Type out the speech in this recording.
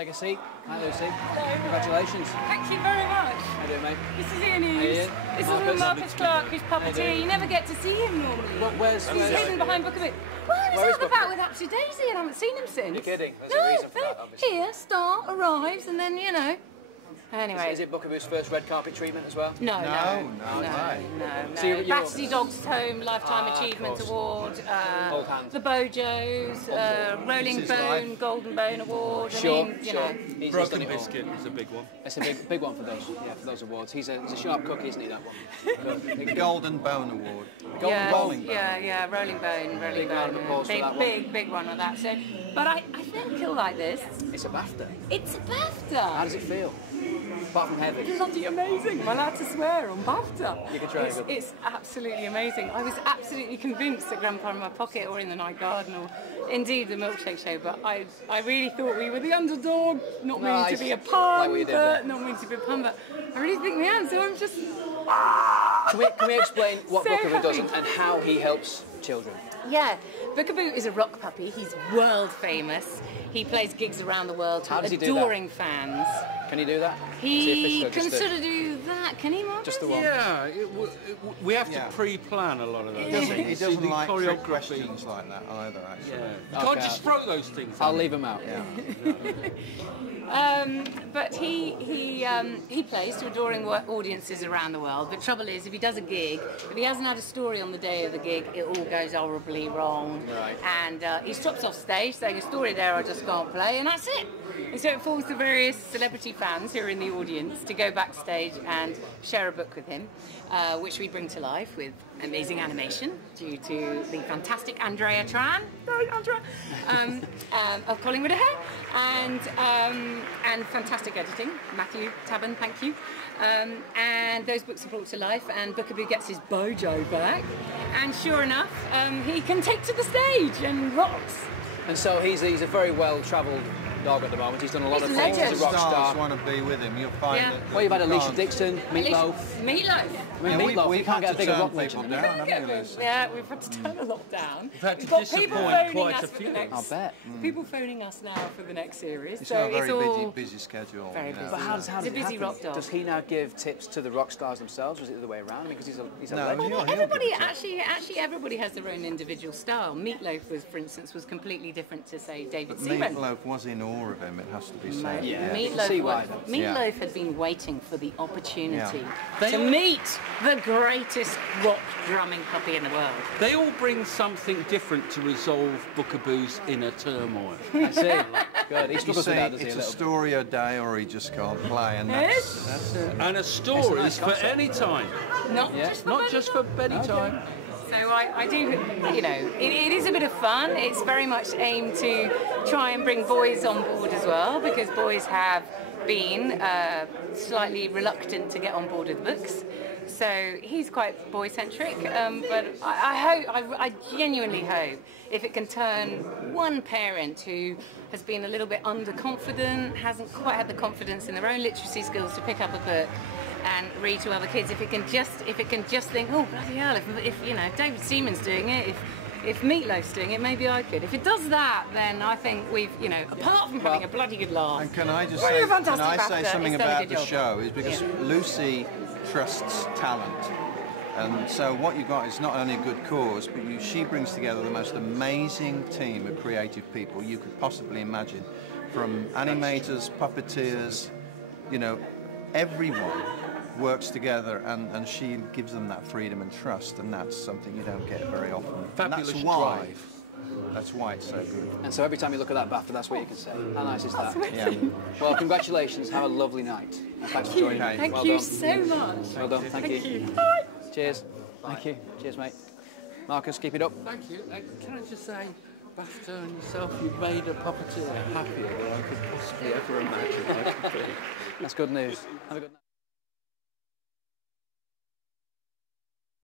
Take a seat. Hi, Lucy. Hello. Congratulations. Thank you very much. How you doing, mate? This is Emes. This is Marcus Clark, who's puppeteer. You never get to see him normally. Where's He's hidden behind Bookaboo. Well, he was out and about with Apsy Daisy and I haven't seen him since. You're kidding. There's a reason for that, obviously. Here, star, arrives, and then, you know. Anyway. Is it Bookaboo's first red carpet treatment as well? No. So Battersea Dogs Home Lifetime Achievement Award, the Bojos, Rolling Bone Golden Bone Award. Sure, I mean, you know. Broken Biscuit is a big one. It's a big one for those awards. He's a sharp cook, isn't he, that one? The Golden Bone Award. Rolling Bone. Yeah, Rolling Bone. Big one of that. So, but I think he'll like this. It's a BAFTA. It's a BAFTA. How does it feel? Apart from heavy. Bloody amazing. Am I allowed to swear on BAFTA? You can try. It's absolutely amazing. I was absolutely convinced that Grandpa in My Pocket or In the Night Garden or indeed the Milkshake Show, but I really thought we were the underdog, not meaning to be a pun, but not meaning to be a pun, but I really think we am, so I'm just... Can we explain what So Bookaboo does happy. and how he helps children? Yeah, Bookaboo is a rock puppy. He's world famous. He plays gigs around the world to adoring fans. Can he do that? He can sort of do that. Can he, Marcus? Just the one. Yeah, we have to pre-plan a lot of those. He doesn't like trick questions like that either, actually. You can't just throw those things. I'll leave him out. But he plays to adoring audiences around the world. The trouble is, if he does a gig, if he hasn't had a story on the day of the gig, it all goes horribly wrong. Right. And he stops off stage saying, a story there I just can't play, and that's it. And so it falls to various celebrity fans who are in the audience to go backstage and share a book with him, which we bring to life with amazing animation due to the fantastic Andrea Tran, of Collingwood Air, and fantastic editing, Matthew Tabben, thank you. And those books are brought to life, and Bookaboo gets his bojo back, and sure enough, he can take to the stage and rocks. And so he's a very well-travelled dog at the moment. He's done a lot of things. He's a rock star. Want to be with him. You'll find that. Well, you've had Alicia Dixon, Meatloaf. Meatloaf. I mean, Meatloaf. We've You can't get a bigger rock people legend. down, haven't we, Lucy? Yeah, we've had to turn a lot down. We've had to got people disappoint phoning quite us a for few. the next. I'll bet. People phoning us now for the next series. It's So a very all busy schedule. very you know. busy. But how does He's a it busy happen? rock dog. Does he now give tips to the rock stars themselves, or is it the other way around? I mean, because he's a No, legend. he'll Everybody give it to actually everybody has their own individual style. Meatloaf was, for instance, was completely different to say David Seaman. Meatloaf was in awe of him, it has to be said. Meatloaf had been waiting for the opportunity to meet the greatest rock drumming puppy in the world. They all bring something different to resolve Bookaboo's inner turmoil. I see. Good. He You struggles with say that, does he? it's A a little story a day or he just can't play, and that's it. And a story nice is for concept. any time, Not just for bedtime. So I do, you know, it is a bit of fun. It's very much aimed to try and bring boys on board as well, because boys have been slightly reluctant to get on board with books. So he's quite boy-centric, but I genuinely hope if it can turn one parent who has been a little bit underconfident, hasn't quite had the confidence in their own literacy skills to pick up a book and read to other kids. If it can just think, oh bloody hell, if you know David Seaman's doing it, if Meatloaf's doing it, maybe I could. If it does that, then I think we've, you know, apart from having a bloody good laugh. And can I just Well, say something about the job. show? Is because Lucy trusts talent. And so what you got is not only a good cause, but she brings together the most amazing team of creative people you could possibly imagine. From animators, puppeteers, you know, everyone works together, and she gives them that freedom and trust, and that's something you don't get very often. Fabulous and that's why. drive. That's why it's so good. And so every time you look at that BAFTA, that's what you can say. How nice is that? Yeah. Well, congratulations. Have a lovely night. Thanks for joining me. Thank Well you done. so much. Well done. Thank you. Bye. Cheers. Thank you. Cheers, mate. Marcus, keep it up. Thank you. Can I just say, BAFTA and yourself, you've made a puppeteer happier than I could possibly ever imagine I could be. That's good news. Have a good night.